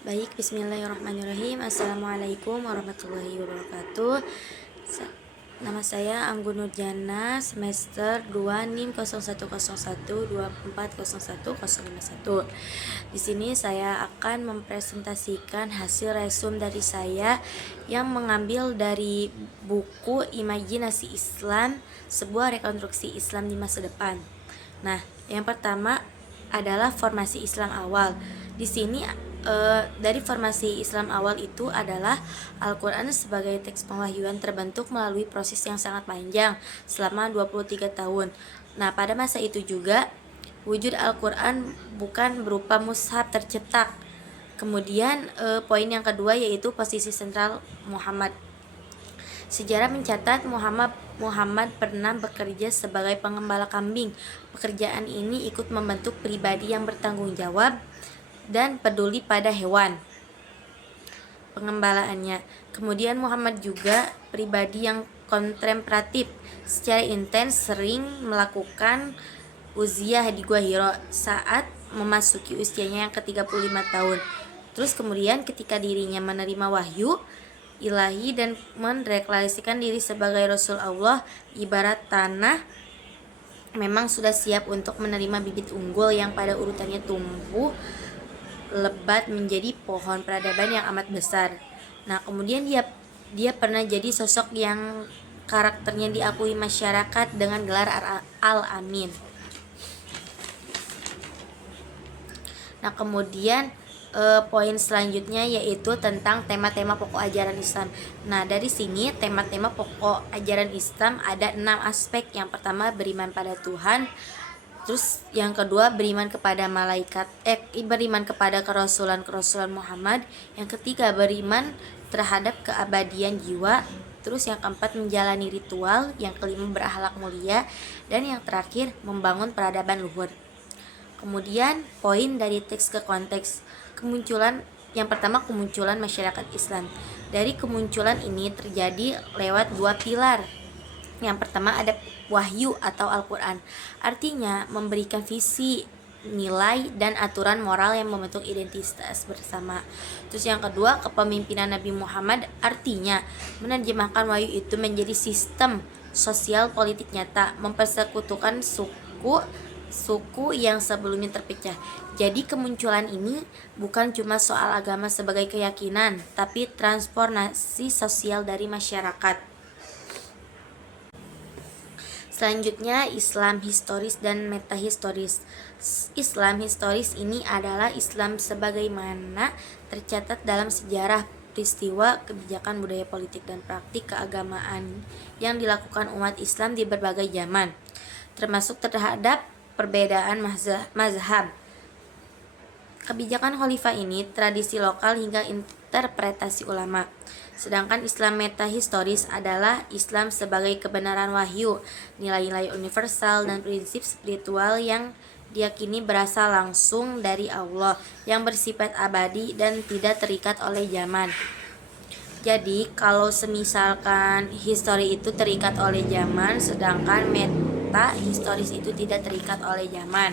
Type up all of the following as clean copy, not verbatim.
Baik, bismillahirrahmanirrahim. Assalamualaikum warahmatullahi wabarakatuh. Nama saya Anggun Nurjana, semester 2 NIM 0101240101. Di sini saya akan mempresentasikan hasil resum dari saya yang mengambil dari buku Imajinasi Islam, sebuah rekonstruksi Islam di masa depan. Nah, yang pertama adalah formasi Islam awal. Di sini dari formasi Islam awal itu adalah Al-Quran sebagai teks pewahyuan terbentuk melalui proses yang sangat panjang selama 23 tahun. Nah, pada masa itu juga wujud Al-Quran bukan berupa mushaf tercetak. Kemudian poin yang kedua yaitu posisi sentral Muhammad. Sejarah mencatat Muhammad pernah bekerja sebagai pengembala kambing. Pekerjaan ini ikut membentuk pribadi yang bertanggung jawab dan peduli pada hewan pengembalaannya. Kemudian Muhammad juga pribadi yang kontemplatif, secara intens sering melakukan uziah di Gua Hiro saat memasuki usianya yang ke-35 tahun. Terus kemudian ketika dirinya menerima wahyu ilahi dan mendeklarasikan diri sebagai Rasul Allah, ibarat tanah memang sudah siap untuk menerima bibit unggul yang pada urutannya tumbuh lebat menjadi pohon peradaban yang amat besar. Nah, kemudian dia pernah jadi sosok yang karakternya diakui masyarakat dengan gelar Al-Amin. Nah, kemudian poin selanjutnya yaitu tentang tema-tema pokok ajaran Islam. Nah, dari sini tema-tema pokok ajaran Islam ada 6 aspek. Yang pertama beriman pada Tuhan. Terus yang kedua beriman kepada beriman kepada kerasulan Muhammad. Yang ketiga beriman terhadap keabadian jiwa. Terus yang keempat menjalani ritual. Yang kelima berakhlak mulia. Dan yang terakhir membangun peradaban luhur. Kemudian poin dari teks ke konteks. Yang pertama kemunculan masyarakat Islam. Dari kemunculan ini terjadi lewat 2 pilar. Yang pertama ada wahyu atau Al-Quran, artinya memberikan visi, nilai, dan aturan moral yang membentuk identitas bersama. Terus yang kedua kepemimpinan Nabi Muhammad, artinya menerjemahkan wahyu itu menjadi sistem sosial politik nyata, mempersekutukan suku yang sebelumnya terpecah. Jadi kemunculan ini bukan cuma soal agama sebagai keyakinan, tapi transformasi sosial dari masyarakat. Selanjutnya Islam historis dan metahistoris. Islam historis ini adalah Islam sebagaimana tercatat dalam sejarah, peristiwa, kebijakan, budaya politik, dan praktik keagamaan yang dilakukan umat Islam di berbagai zaman, termasuk terhadap perbedaan mazhab. Kebijakan khalifah ini tradisi lokal hingga interpretasi ulama. Sedangkan Islam metahistoris adalah Islam sebagai kebenaran wahyu, nilai-nilai universal dan prinsip spiritual yang diyakini berasal langsung dari Allah, yang bersifat abadi dan tidak terikat oleh zaman. Jadi kalau semisalkan histori itu terikat oleh zaman, sedangkan metahistoris itu tidak terikat oleh zaman.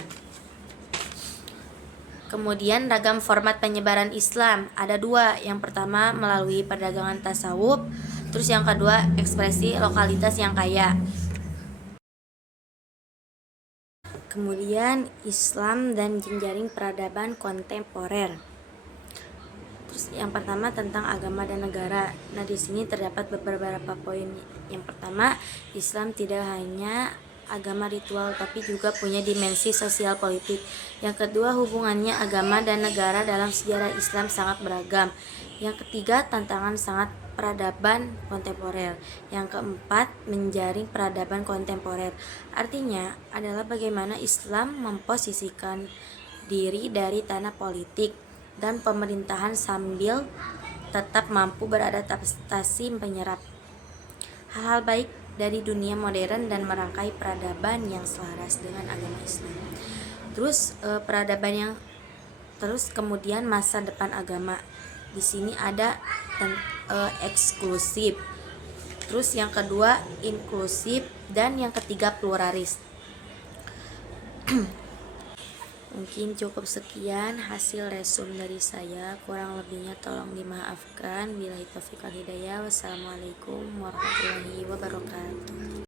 Kemudian ragam format penyebaran Islam ada 2. Yang pertama melalui perdagangan tasawuf. Terus yang kedua ekspresi lokalitas yang kaya. Kemudian Islam dan jejaring peradaban kontemporer. Terus yang pertama tentang agama dan negara. Nah, di sini terdapat beberapa poin. Yang pertama, Islam tidak hanya agama ritual tapi juga punya dimensi sosial politik. Yang kedua, hubungannya agama dan negara dalam sejarah Islam sangat beragam. Yang ketiga, tantangan sangat peradaban kontemporer. Yang keempat, menjaring peradaban kontemporer. Artinya adalah bagaimana Islam memposisikan diri dari tanah politik dan pemerintahan sambil tetap mampu beradaptasi menyerap hal-hal baik dari dunia modern dan merangkai peradaban yang selaras dengan agama Islam. Terus kemudian masa depan agama. Di sini ada eksklusif. Terus yang kedua inklusif dan yang ketiga pluralis. Mungkin cukup sekian hasil resume dari saya, kurang lebihnya tolong dimaafkan. Billahi taufiq wal hidayah. Wassalamualaikum warahmatullahi wabarakatuh.